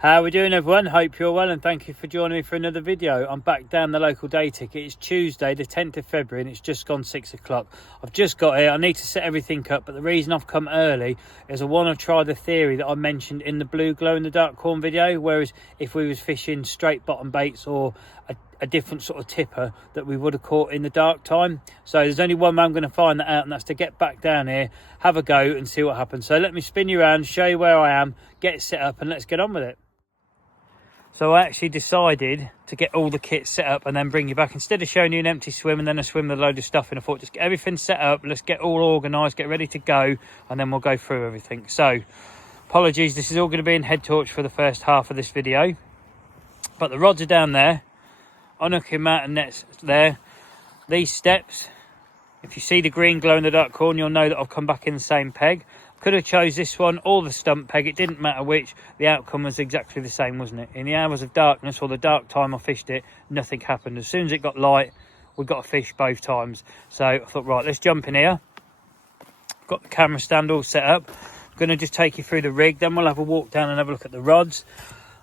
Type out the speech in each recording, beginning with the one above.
How are we doing, everyone? Hope you're well, and thank you for joining me for another video. I'm back down the local day ticket. It's Tuesday the 10th of February and it's just gone 6 o'clock. I've just got here. I need to set everything up, but the reason I've come early is I want to try the theory that I mentioned in the blue glow in the dark corn video, whereas if we was fishing straight bottom baits or a different sort of tipper that we would have caught in the dark time. So there's only one way I'm going to find that out, and that's to get back down here, have a go and see what happens. So let me spin you around, show you where I am, get it set up, and let's get on with it. So I actually decided to get all the kits set up and then bring you back. Instead of showing you an empty swim and then a swim with a load of stuff in, I thought just get everything set up, let's get all organised, get ready to go, and then we'll go through everything. So apologies, this is all going to be in head torch for the first half of this video, but the rods are down there, unhooking mountain nets there. These steps, if you see the green glow in the dark corn, you'll know that I've come back in the same peg. Could have chose this one or the stump peg, it didn't matter which, the outcome was exactly the same, wasn't it? In the hours of darkness or the dark time I fished it, nothing happened. As soon as it got light, we got a fish both times. So I thought, right, let's jump in here. Got the camera stand all set up. I'm going to just take you through the rig, then we'll have a walk down and have a look at the rods.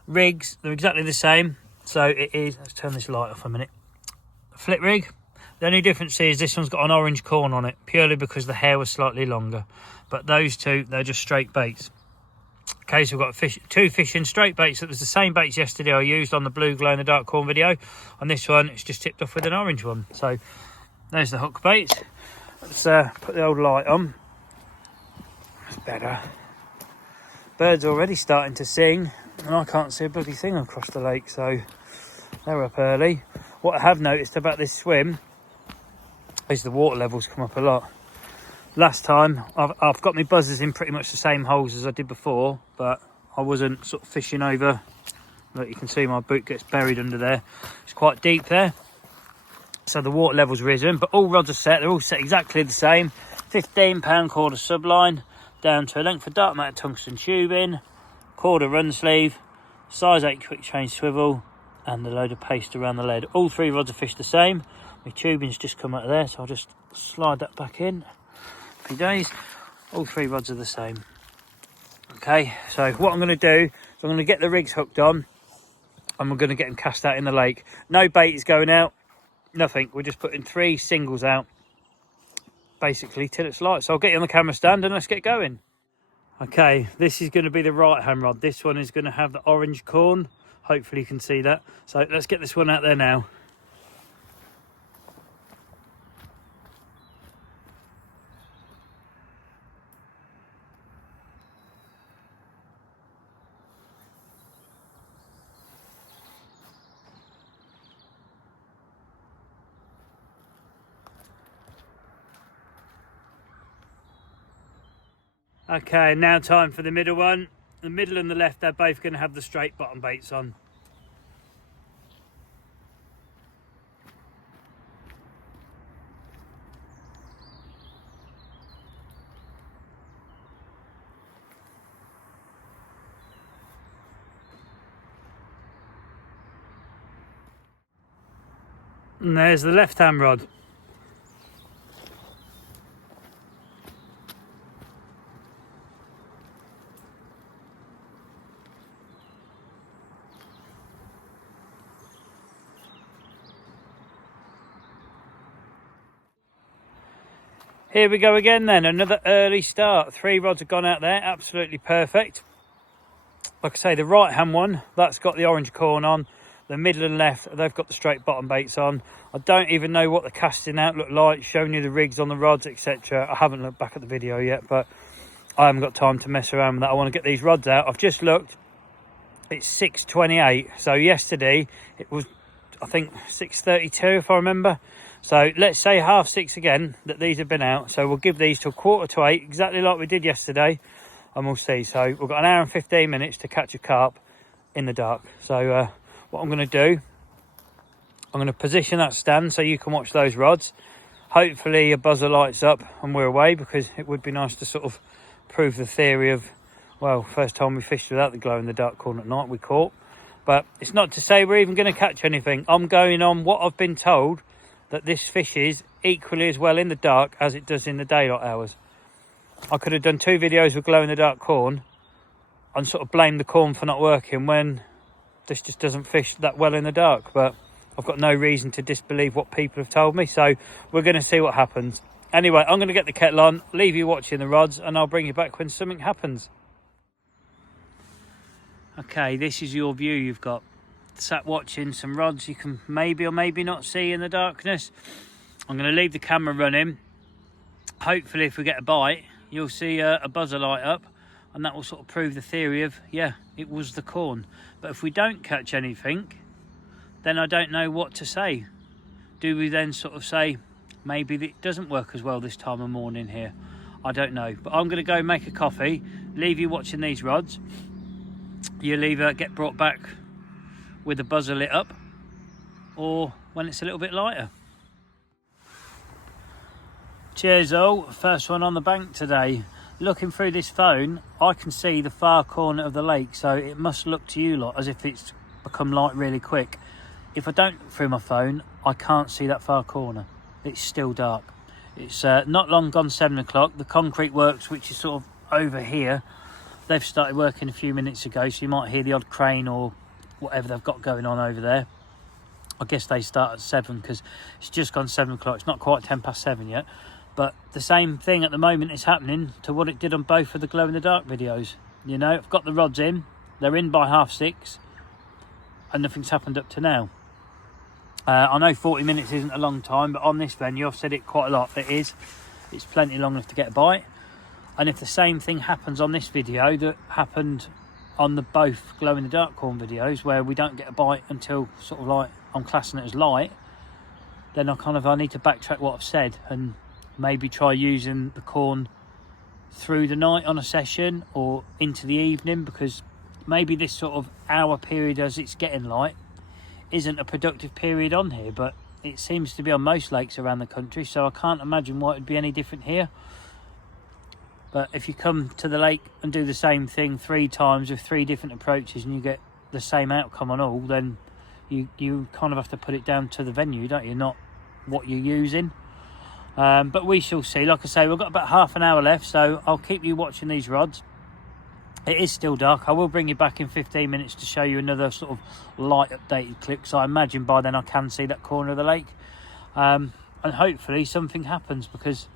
Rigs, they're exactly the same. So it is, let's turn this light off a minute. Flip rig. The only difference is this one's got an orange corn on it, purely because the hair was slightly longer. But those two, they're just straight baits. Okay, so we've got two fishing straight baits. It was the same baits yesterday I used on the blue glow in the dark corn video. On this one, it's just tipped off with an orange one. So there's the hook baits. Let's put the old light on. That's better. Birds already starting to sing, and I can't see a bloody thing across the lake, so they're up early. What I have noticed about this swim is the water levels come up a lot. Last time I've got my buzzers in pretty much the same holes as I did before, but I wasn't sort of fishing over. Look, you can see my boot gets buried under there. It's quite deep there, so the water level's risen, but all rods are set. They're all set exactly the same. 15-pound KORDA subline down to a length of dark matter tungsten tubing, KORDA run sleeve, size 8 quick change swivel, and the load of paste around the lead. All three rods are fished the same. My tubing's just come out of there, so I'll just slide that back in. Happy days. All three rods are the same. Okay, so what I'm going to do is I'm going to get the rigs hooked on, and we're going to get them cast out in the lake. No bait is going out, nothing. We're just putting 3 singles out, basically, till it's light. So I'll get you on the camera stand and let's get going. Okay, this is going to be the right hand rod. This one is going to have the orange corn. Hopefully you can see that. So let's get this one out there now. Okay, now time for the middle one. The middle and the left, they're both going to have the straight bottom baits on. And there's the left hand rod. Here we go again then, another early start. 3 rods have gone out there, absolutely perfect. Like I say, the right hand one, that's got the orange corn on. The middle and left, they've got the straight bottom baits on. I don't even know what the casting out looked like, showing you the rigs on the rods, etc. I haven't looked back at the video yet, but I haven't got time to mess around with that. I want to get these rods out. I've just looked, it's 6:28. So yesterday it was, I think, 6:32 if I remember. So let's say 6:30 again that these have been out. So we'll give these till 7:45, exactly like we did yesterday, and we'll see. So we've got an hour and 15 minutes to catch a carp in the dark. So what I'm going to do, I'm going to position that stand so you can watch those rods. Hopefully a buzzer lights up and we're away, because it would be nice to sort of prove the theory of, well, first time we fished without the glow in the dark corn at night we caught. But it's not to say we're even going to catch anything. I'm going on what I've been told, that this fishes equally as well in the dark as it does in the daylight hours. I could have done 2 videos with glow in the dark corn and sort of blame the corn for not working when this just doesn't fish that well in the dark. But I've got no reason to disbelieve what people have told me, so we're going to see what happens. Anyway, I'm going to get the kettle on, leave you watching the rods, and I'll bring you back when something happens. Okay, this is your view you've got. Sat watching some rods you can maybe or maybe not see in the darkness. I'm going to leave the camera running. Hopefully if we get a bite, you'll see a buzzer light up, and that will sort of prove the theory of, yeah, it was the corn. But if we don't catch anything, then I don't know what to say. Do we then sort of say, maybe it doesn't work as well this time of morning here? I don't know. But I'm going to go make a coffee, leave you watching these rods. You'll either get brought back with the buzzer lit up, or when it's a little bit lighter. Cheers all, first one on the bank today. Looking through this phone, I can see the far corner of the lake, so it must look to you lot as if it's become light really quick. If I don't look through my phone, I can't see that far corner. It's still dark. It's not long gone 7 o'clock. The concrete works, which is sort of over here, they've started working a few minutes ago, so you might hear the odd crane or whatever they've got going on over there. I guess they start at 7 because it's just gone 7 o'clock. It's not quite 10 past 7 yet. But the same thing at the moment is happening to what it did on both of the glow in the dark videos. You know, I've got the rods in. They're in by 6:30 and nothing's happened up to now. I know 40 minutes isn't a long time, but on this venue, I've said it quite a lot. It is. It's plenty long enough to get a bite. And if the same thing happens on this video that happened on the both glow in the dark corn videos, where we don't get a bite until sort of like I'm classing it as light, then I need to backtrack what I've said and maybe try using the corn through the night on a session or into the evening, because maybe this sort of hour period as it's getting light isn't a productive period on here, but it seems to be on most lakes around the country, so I can't imagine why it would be any different here. But if you come to the lake and do the same thing 3 times with 3 different approaches and you get the same outcome on all, then you kind of have to put it down to the venue, don't you, not what you're using. But we shall see. Like I say, we've got about half an hour left, so I'll keep you watching these rods. It is still dark. I will bring you back in 15 minutes to show you another sort of light updated clip, so I imagine by then I can see that corner of the lake. And hopefully something happens, because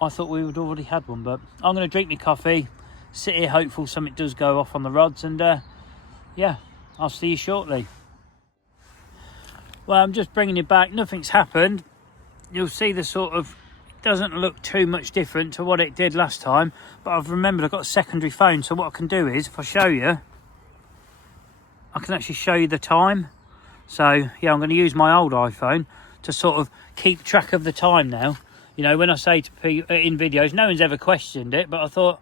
I thought we would already had one. But I'm going to drink my coffee, sit here hopeful something does go off on the rods, and yeah, I'll see you shortly. Well, I'm just bringing you back. Nothing's happened. You'll see the sort of, it doesn't look too much different to what it did last time, but I've remembered I've got a secondary phone, so what I can do is, if I show you, I can actually show you the time. So yeah, I'm going to use my old iPhone to sort of keep track of the time now. You know, when I say to people in videos, no one's ever questioned it, but I thought,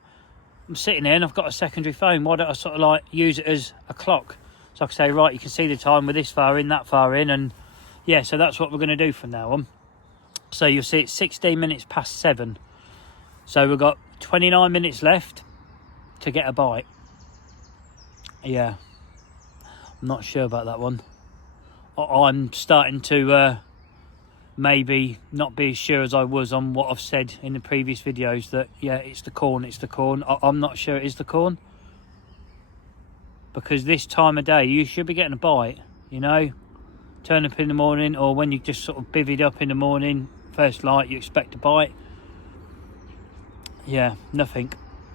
I'm sitting here and I've got a secondary phone, why don't I sort of like use it as a clock? So I can say, right, you can see the time with this far in, that far in, and yeah, so that's what we're going to do from now on. So you'll see it's 16 minutes past 7. So we've got 29 minutes left to get a bite. Yeah, I'm not sure about that one. I'm starting to maybe not be as sure as I was on what I've said in the previous videos, that yeah, it's the corn, it's the corn. I'm not sure it is the corn, because this time of day you should be getting a bite, you know. Turn up in the morning, or when you just sort of bivvied up in the morning, first light, you expect a bite. Yeah, nothing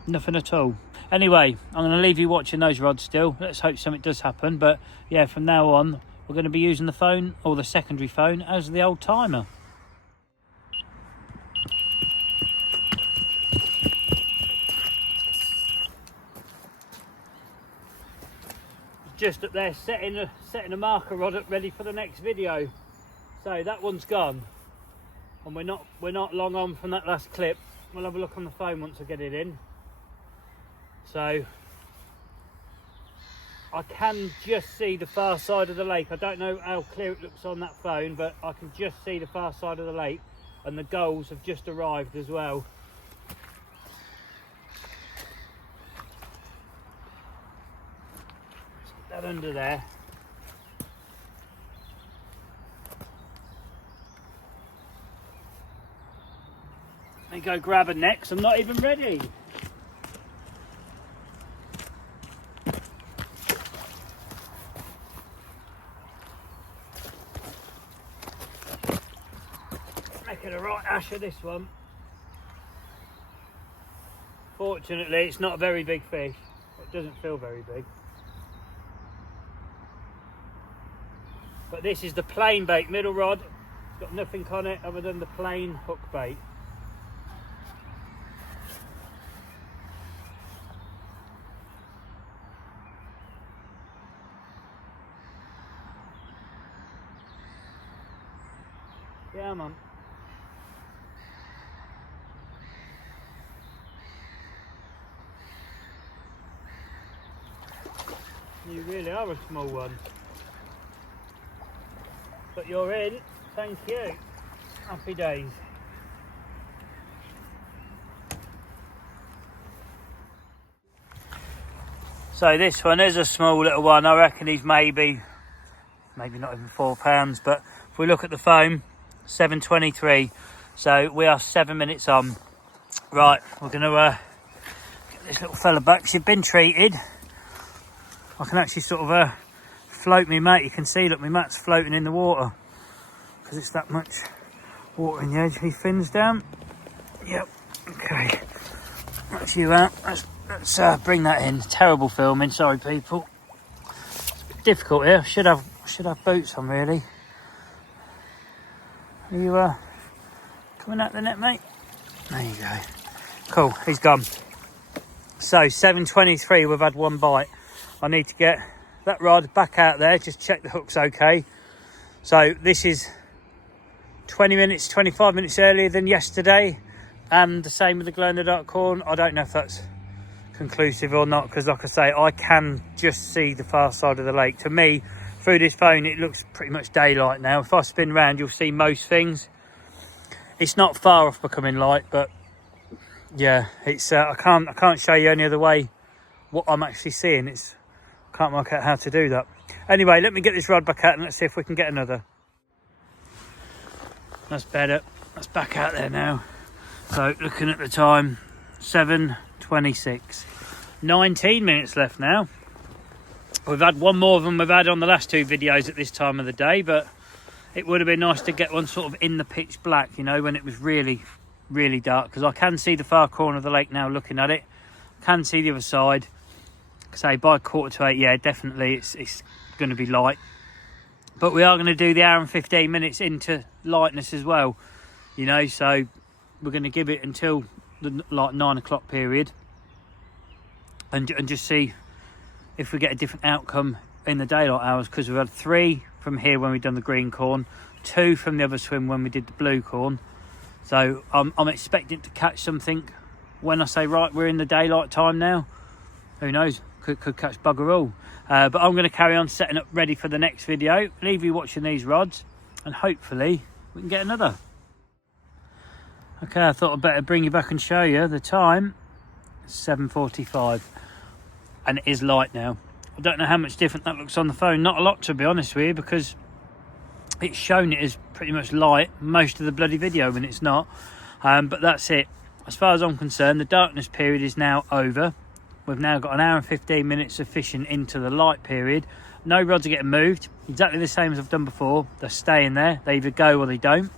at all. Anyway, I'm going to leave you watching those rods still. Let's hope something does happen. But yeah, from now on, we're going to be using the phone, or the secondary phone, as the old timer. Just up there setting a marker rod up ready for the next video. So that one's gone, and we're not long on from that last clip. We'll have a look on the phone once I get it in. So I can just see the far side of the lake. I don't know how clear it looks on that phone, but I can just see the far side of the lake, and the gulls have just arrived as well. That under there. Let me go grab her next. I'm not even ready. ash of this one. Fortunately, it's not a very big fish. It doesn't feel very big. But this is the plain bait middle rod. It's got nothing on it other than the plain hook bait. Yeah, man. You really are a small one. But you're in. Thank you. Happy days. So this one is a small little one. I reckon he's maybe not even £4, but if we look at the foam, 7.23. So we are 7 minutes on. Right, we're gonna get this little fella back. She's been treated. I can actually sort of float me mat. You can see that my mat's floating in the water because it's that much water in the edge. He fins down. Yep. Okay. That's you out. Let's bring that in. Terrible filming. Sorry, people. It's a bit difficult here. Should have boots on really. Are you coming out the net, mate? There you go. Cool. He's gone. So 7.23. We've had one bite. I need to get that rod back out there, just check the hook's okay. So this is 20 minutes, 25 minutes earlier than yesterday, and the same with the glow in the dark corn. I don't know if that's conclusive or not, because like I say, I can just see the far side of the lake. To me, through this phone, it looks pretty much daylight now. If I spin round, you'll see most things. It's not far off becoming light, but yeah, it's I can't show you any other way what I'm actually seeing. Can't work out how to do that. Anyway, let me get this rod back out and let's see if we can get another. That's better. That's back out there now. So looking at the time, 7.26. 19 minutes left now. We've had one more than we've had on the last two videos at this time of the day, but it would have been nice to get one sort of in the pitch black, you know, when it was really, really dark, because I can see the far corner of the lake now looking at it. Can see the other side. Say by 7:45, yeah, definitely it's going to be light, but we are going to do the hour and 15 minutes into lightness as well, you know, so we're going to give it until the like 9 o'clock period and just see if we get a different outcome in the daylight hours, because we've had 3 from here when we've done the green corn, 2 from the other swim when we did the blue corn. So I'm expecting to catch something when I say right we're in the daylight time now. Who knows, could catch bugger all. But I'm going to carry on setting up ready for the next video, leave you watching these rods, and hopefully we can get another. Okay, I thought I'd better bring you back and show you the time. 7:45 and it is light now. I don't know how much different that looks on the phone. Not a lot, to be honest with you, because it's shown it is pretty much light most of the bloody video when it's not. But that's it. As far as I'm concerned, the darkness period is now over. We've now got an hour and 15 minutes of fishing into the light period. No rods are getting moved. Exactly the same as I've done before. They're staying there. They either go or they don't.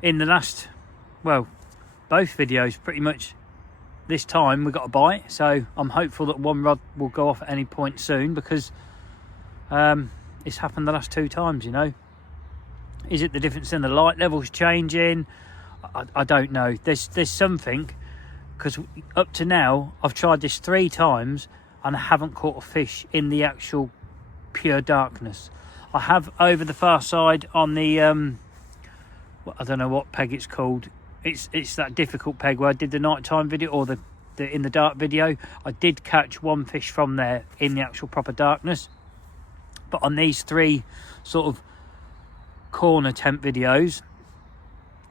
In the last, well, both videos, pretty much this time we got a bite. So I'm hopeful that one rod will go off at any point soon, because it's happened the last 2 times, you know. Is it the difference in the light levels changing? I don't know. There's something. Because up to now, I've tried this 3 times and I haven't caught a fish in the actual pure darkness. I have over the far side on the, I don't know what peg it's called. It's that difficult peg where I did the nighttime video, or the in the dark video. I did catch 1 fish from there in the actual proper darkness. But on these 3 sort of corner temp videos,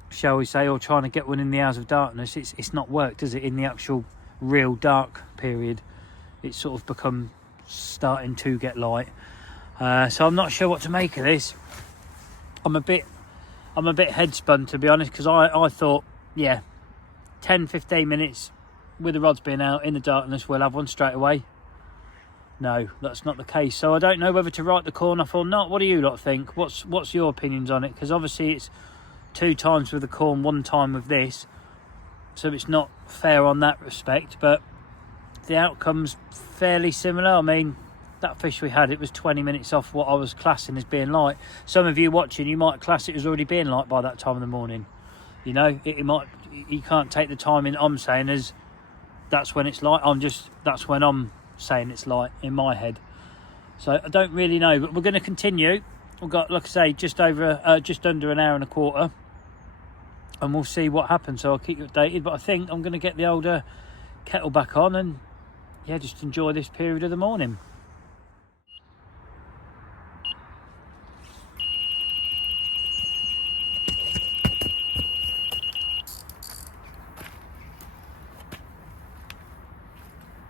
shall we say, or trying to get one in the hours of darkness, it's not worked, does it? In the actual real dark period, it's sort of become starting to get light. So I'm not sure what to make of this. I'm a bit head spun, to be honest, because I thought, yeah, 10-15 minutes with the rods being out in the darkness, we'll have one straight away. No, that's not the case. So I don't know whether to write the corn off or not. What do you lot think? What's your opinions on it? Because obviously it's 2 times with the corn, 1 time with this, so it's not fair on that respect, but the outcome's fairly similar. I mean, that fish we had, it was 20 minutes off what I was classing as being light. Some of you watching, you might class it as already being light by that time of the morning. You know, you can't take the timing I'm saying as that's when it's light. That's when I'm saying it's light in my head. So I don't really know, but we're going to continue. We've got, like I say, just under an hour and a quarter, and we'll see what happens. So I'll keep you updated, but I think I'm going to get the older kettle back on and yeah, just enjoy this period of the morning.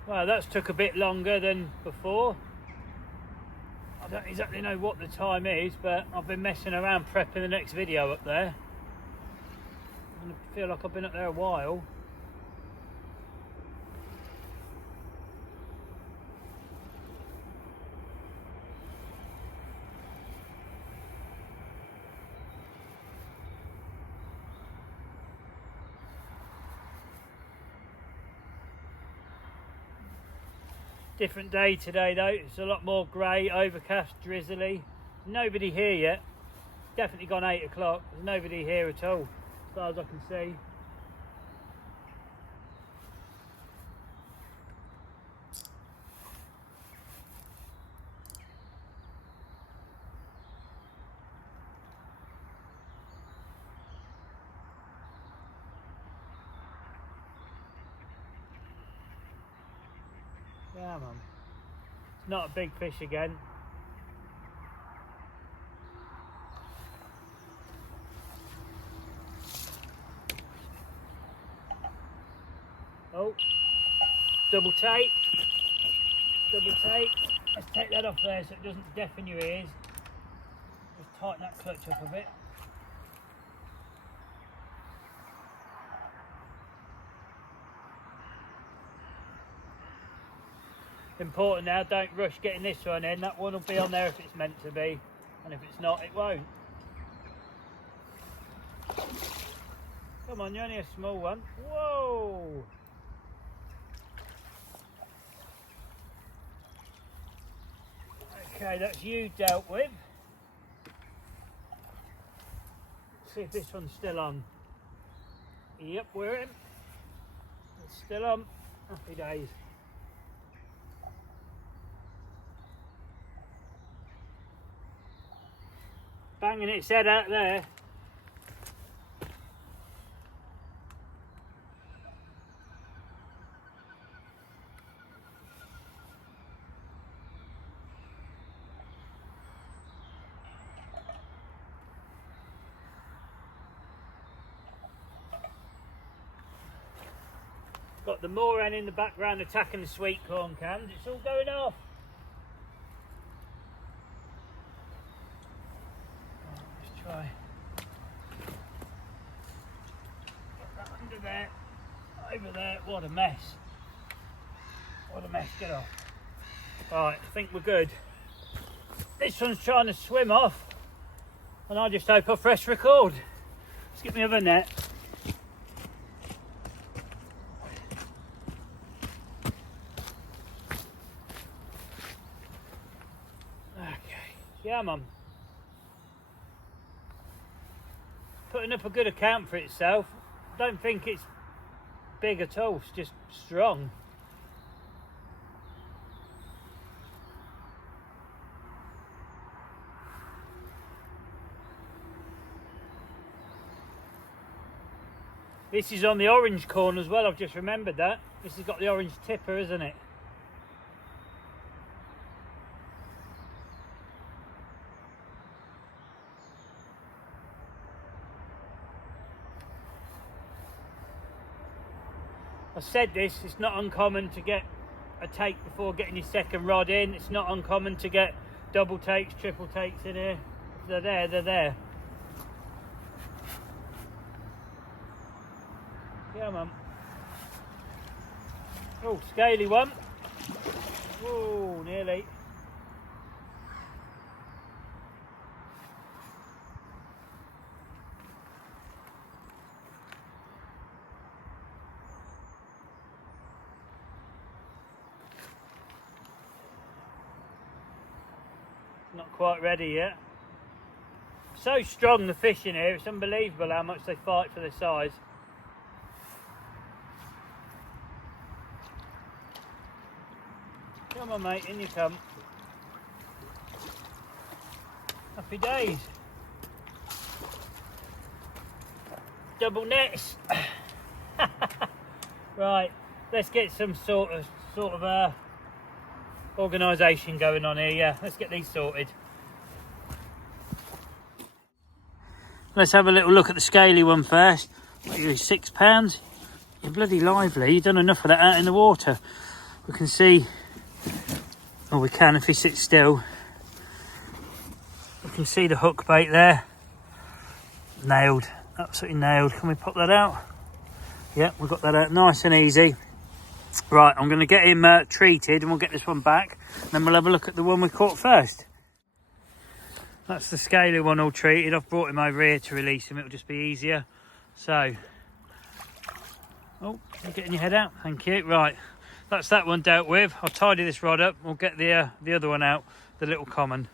Well, that's took a bit longer than before. I don't exactly know what the time is, but I've been messing around prepping the next video up there. I feel like I've been up there a while. Different day today though, it's a lot more grey, overcast, drizzly. Nobody here yet. Definitely gone 8 o'clock. There's nobody here at all, as far as I can see. Yeah, man. It's not a big fish again. Oh, double take. Let's take that off there so it doesn't deafen your ears. Just tighten that clutch up a bit. Important now, don't rush getting this one in. That one will be on there if it's meant to be, and if it's not, it won't. Come on, you're only a small one. Whoa! Okay, that's you dealt with. Let's see if this one's still on. Yep, we're in. It's still on. Happy days. Banging its head out there. Got the moorhen in the background attacking the sweet corn cans. It's all going off. Let's try. Get that under there. Over there. What a mess. What a mess. Get off. Alright, I think we're good. This one's trying to swim off, and I just hope I press record. Let's get my other net. Yeah, man. Putting up a good account for itself. Don't think it's big at all, it's just strong. This is on the orange corn as well, I've just remembered that. This has got the orange tipper, isn't it? I said this, it's not uncommon to get a take before getting your second rod in. It's not uncommon to get double takes, triple takes in here. If they're there, they're there. Yeah, man. Oh, scaly one. Oh, nearly. Not quite ready yet. So strong the fish in here, it's unbelievable how much they fight for their size. Come on mate, in you come. Happy days. Double nets. Right, let's get some sort of organisation going on here. Yeah, let's get these sorted. Let's have a little look at the scaly one first. What are you, £6? You're bloody lively. You've done enough of that out in the water. We can see, or we can if he sits still. We can see the hook bait there. Nailed, absolutely nailed. Can we pop that out? Yeah, we've got that out nice and easy. Right, I'm going to get him treated and we'll get this one back. Then we'll have a look at the one we caught first. That's the scaly one all treated. I've brought him over here to release him. It'll just be easier. So, oh, you're getting your head out. Thank you. Right, that's that one dealt with. I'll tidy this rod up. We'll get the other one out, the little common.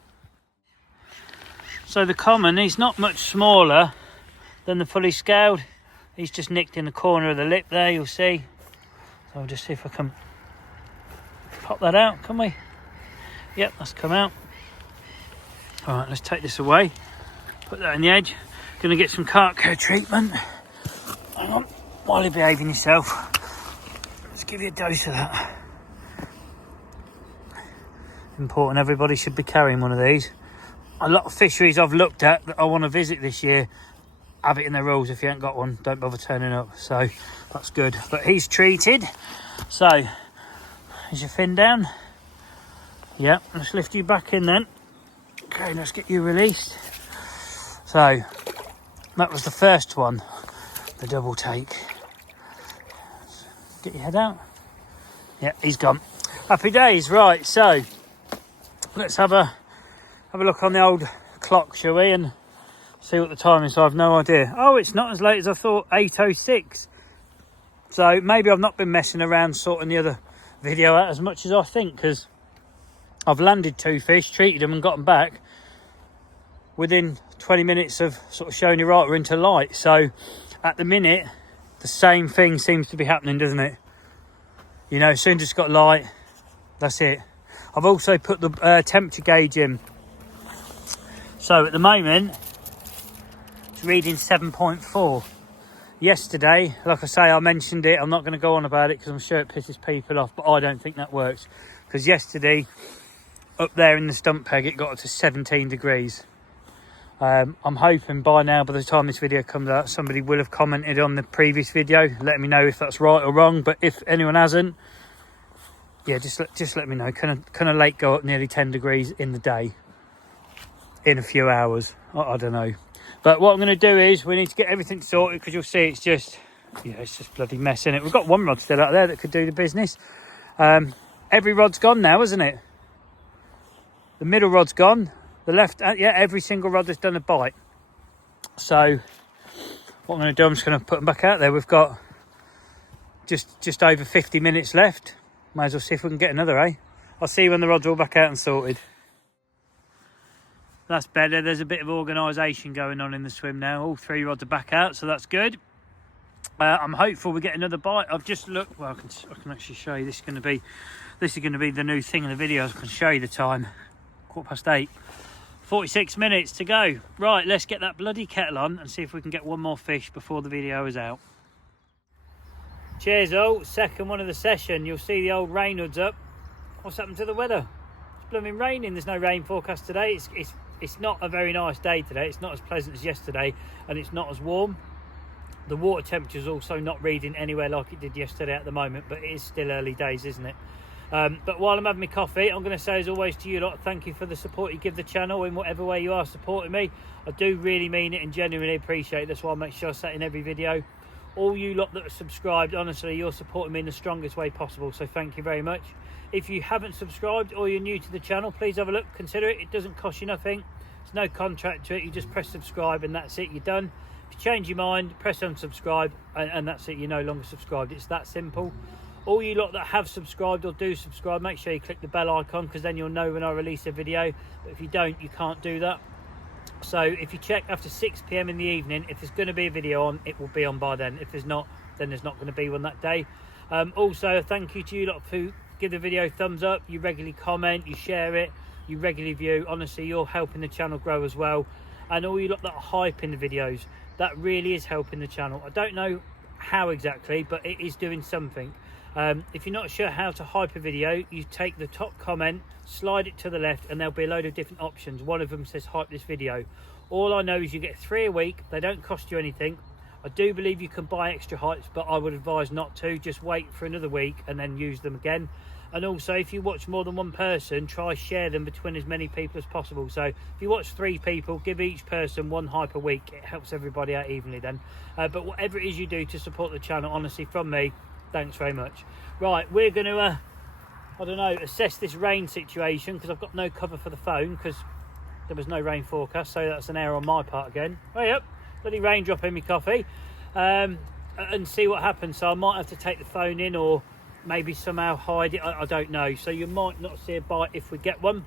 So the common, he's not much smaller than the fully scaled. He's just nicked in the corner of the lip there, you'll see. So I'll just see if I can pop that out, can we? Yep, that's come out. All right, let's take this away. Put that in the edge. Gonna get some carp care treatment. Hang on, while you're behaving yourself. Let's give you a dose of that. Important, everybody should be carrying one of these. A lot of fisheries I've looked at that I want to visit this year have it in their rules. If you ain't got one, don't bother turning up. So that's good. But he's treated. So is your fin down? Yeah, let's lift you back in then. Okay, let's get you released. So that was the first one, the double take. Get your head out. Yeah, he's gone. Happy days. Right, so let's have a look on the old clock, shall we, and see what the time is. So I've no idea. Oh, it's not as late as I thought, 8:06. So maybe I've not been messing around sorting the other video out as much as I think, because I've landed 2 fish, treated them and got them back within 20 minutes of sort of showing you right, we're into light. So at the minute, the same thing seems to be happening, doesn't it? You know, as soon as it's got light, that's it. I've also put the temperature gauge in. So at the moment, it's reading 7.4. Yesterday, like I say, I mentioned it. I'm not going to go on about it because I'm sure it pisses people off, but I don't think that works. Because yesterday, up there in the stump peg, it got up to 17 degrees. I'm hoping by now, by the time this video comes out, somebody will have commented on the previous video, letting me know if that's right or wrong. But if anyone hasn't, yeah, just let me know. Can a lake go up nearly 10 degrees in the day? In a few hours, I don't know. But what I'm going to do is we need to get everything sorted, because you'll see it's just, yeah, it's just bloody mess, innit? We've got one rod still out there that could do the business. Every rod's gone now, isn't it? The middle rod's gone. The left, yeah, every single rod has done a bite. So what I'm going to do, I'm just going to put them back out there. We've got just over 50 minutes left. Might as well see if we can get another, eh? I'll see you when the rod's all back out and sorted. That's better. There's a bit of organisation going on in the swim now. All 3 rods are back out, so that's good. I'm hopeful we get another bite. I've just looked. Well, I can actually show you. This is going to be the new thing in the video. I can show you the time. 8:15. 46 minutes to go. Right, let's get that bloody kettle on and see if we can get one more fish before the video is out. Cheers all. Second one of the session. You'll see the old rain hood's up. What's happened to the weather? It's blooming raining. There's no rain forecast today. It's not a very nice day today. It's not as pleasant as yesterday, and it's not as warm. The water temperature is also not reading anywhere like it did yesterday at the moment, but it is still early days, isn't it? But while I'm having my coffee, I'm going to say as always to you lot, thank you for the support you give the channel in whatever way you are supporting me. I do really mean it and genuinely appreciate it. That's why I make sure I say it in every video. All you lot that are subscribed, honestly, you're supporting me in the strongest way possible, so thank you very much. If you haven't subscribed or you're new to the channel, please have a look, consider it. It doesn't cost you nothing. There's no contract to it. You just press subscribe and that's it, you're done. If you change your mind, press unsubscribe and that's it, you're no longer subscribed. It's that simple. All you lot that have subscribed or do subscribe, make sure you click the bell icon, because then you'll know when I release a video. But if you don't, you can't do that. So if you check after 6 PM in the evening, if there's going to be a video on, it will be on by then. If there's not, then there's not going to be one that day. Also, thank you to you lot who give the video a thumbs up, you regularly comment, you share it, you regularly view. Honestly, you're helping the channel grow as well. And all you lot that are hyping the videos, that really is helping the channel. I don't know how exactly, but it is doing something. If you're not sure how to hype a video, you take the top comment, slide it to the left, and there'll be a load of different options. One of them says hype this video. All I know is you get 3 a week. They don't cost you anything. I do believe you can buy extra hypes, but I would advise not to. Just wait for another week and then use them again. And also, if you watch more than one person, try share them between as many people as possible. So if you watch 3 people, give each person 1 hype a week. It helps everybody out evenly then. But whatever it is you do to support the channel, honestly, from me, thanks very much. Right, we're going to, I don't know, assess this rain situation, because I've got no cover for the phone because there was no rain forecast. So that's an error on my part again. Oh, yep, bloody raindrop in my coffee. And see what happens. So I might have to take the phone in, or maybe somehow hide it. I don't know. So you might not see a bite if we get one.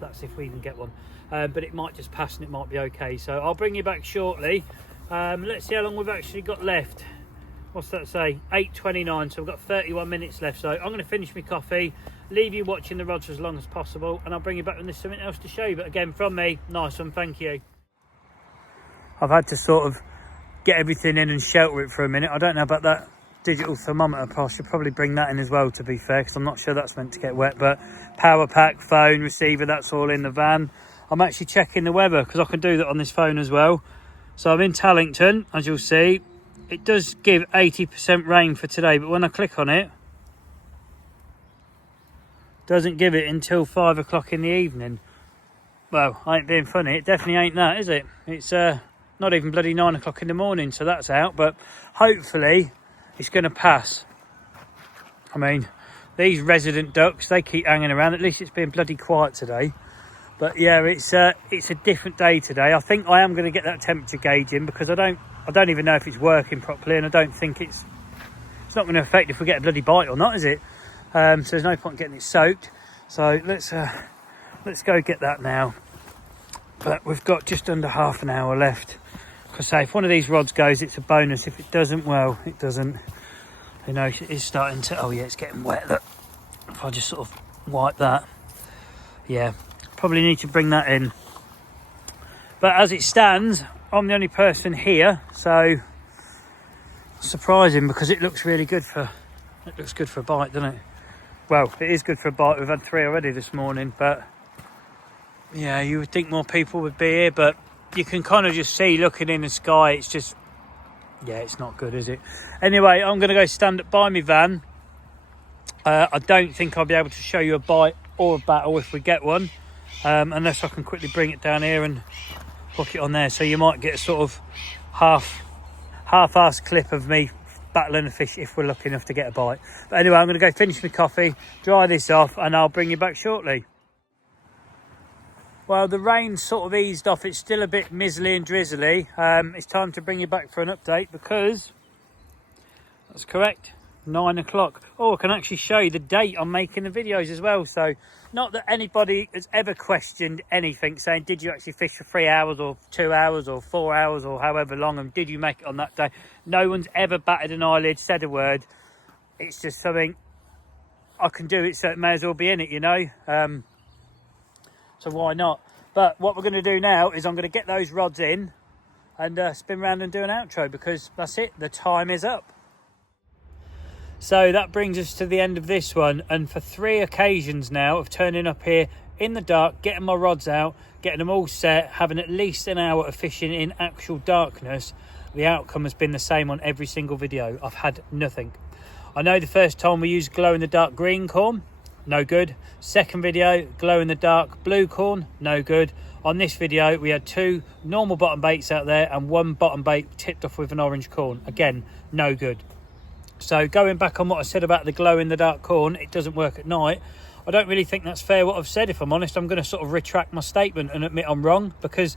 That's if we even get one. But it might just pass and it might be okay. So I'll bring you back shortly. Let's see how long we've actually got left. What's that say? 8:29. So we've got 31 minutes left. So I'm going to finish my coffee, leave you watching the rods for as long as possible, and I'll bring you back when there's something else to show you. But again, from me, nice one, thank you. I've had to sort of get everything in and shelter it for a minute. I don't know about that digital thermometer. I should probably bring that in as well, to be fair, because I'm not sure that's meant to get wet. But power pack, phone, receiver, that's all in the van. I'm actually checking the weather because I can do that on this phone as well. So I'm in Tallington, as you'll see. It does give 80% rain for today, but when I click on it, doesn't give it until 5 o'clock in the evening. Well, I ain't being funny, it definitely ain't that, is it? It's not even bloody 9 o'clock in the morning, so that's out. But hopefully it's going to pass. I mean, these resident ducks, they keep hanging around. At least it's been bloody quiet today. But yeah, it's a different day today. I think I am going to get that temperature gauge in, because I don't even know if it's working properly, and I don't think it's not going to affect if we get a bloody bite or not, is it? So there's no point getting it soaked. So let's go get that now. But we've got just under half an hour left. Because say if one of these rods goes, it's a bonus. If it doesn't, well, it doesn't. You know, it's starting to. Oh yeah, it's getting wet. Look, if I just sort of wipe that, yeah, probably need to bring that in. But as it stands, I'm the only person here, so surprising, because it looks really good for. It looks good for a bite, doesn't it? Well, it is good for a bite. We've had 3 already this morning, but yeah, you would think more people would be here, but you can kind of just see looking in the sky. It's just, yeah, it's not good, is it? Anyway, I'm going to go stand up by my van. I don't think I'll be able to show you a bite or a battle if we get one, unless I can quickly bring it down here and hook it on there. So you might get a sort of half-assed clip of me battling a fish if we're lucky enough to get a bite. But anyway, I'm going to go finish my coffee, dry this off, and I'll bring you back shortly. Well, the rain's sort of eased off. It's still a bit mizzly and drizzly. It's time to bring you back for an update, because that's correct, 9 o'clock. Oh, I can actually show you the date I'm making the videos as well. So not that anybody has ever questioned anything, saying did you actually fish for 3 hours or 2 hours or 4 hours or however long, and did you make it on that day? No one's ever batted an eyelid, said a word. It's just something I can do it, so it may as well be in it, you know. So why not? But what we're going to do now is I'm going to get those rods in and spin around and do an outro, because that's it, the time is up. So that brings us to the end of this one, and for 3 occasions now of turning up here in the dark, getting my rods out, getting them all set, having at least an hour of fishing in actual darkness, the outcome has been the same on every single video. I've had nothing. I know the first time we used glow-in-the-dark green corn, no good. Second video, glow-in-the-dark blue corn, no good. On this video, we had 2 normal bottom baits out there and 1 bottom bait tipped off with an orange corn. Again, no good. So going back on what I said about the glow-in-the-dark corn, it doesn't work at night. I don't really think that's fair what I've said, if I'm honest. I'm going to sort of retract my statement and admit I'm wrong, because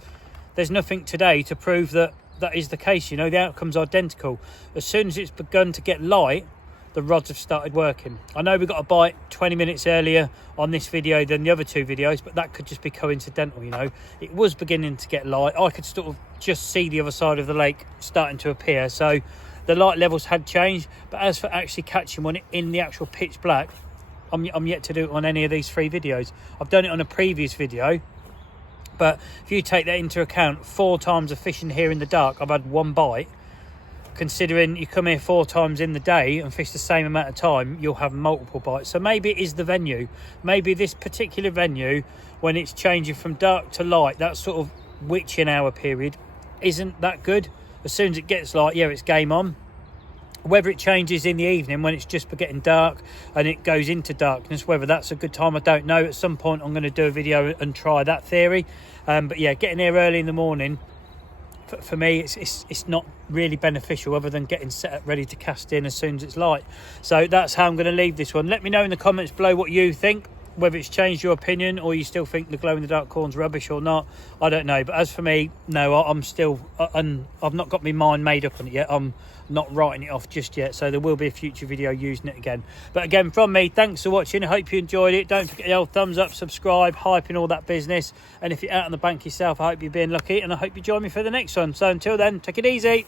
there's nothing today to prove that that is the case. You know, the outcome's identical. As soon as it's begun to get light, the rods have started working. I know we got a bite 20 minutes earlier on this video than the other 2 videos, but that could just be coincidental, you know. It was beginning to get light. I could sort of just see the other side of the lake starting to appear, so the light levels had changed. But as for actually catching one in the actual pitch black, I'm yet to do it on any of these 3 videos. I've done it on a previous video, but if you take that into account, 4 times of fishing here in the dark, I've had 1 bite. Considering you come here 4 times in the day and fish the same amount of time, you'll have multiple bites. So maybe it is the venue. Maybe this particular venue, when it's changing from dark to light, that sort of witching hour period isn't that good. As soon as it gets light, yeah, it's game on. Whether it changes in the evening when it's just getting dark and it goes into darkness, whether that's a good time, I don't know. At some point I'm going to do a video and try that theory. But yeah, getting here early in the morning, for me, it's not really beneficial other than getting set up ready to cast in as soon as it's light. So that's how I'm going to leave this one. Let me know in the comments below what you think, whether it's changed your opinion or you still think the glow in the dark corn's rubbish or not. I don't know, but as for me, no, I'm still I've not got my mind made up on it yet. I'm not writing it off just yet, so there will be a future video using it again. But again, from me, thanks for watching. I hope you enjoyed it. Don't forget the old thumbs up, subscribe, hyping, all that business. And if you're out on the bank yourself, I hope you're being lucky, and I hope you join me for the next one. So until then, take it easy.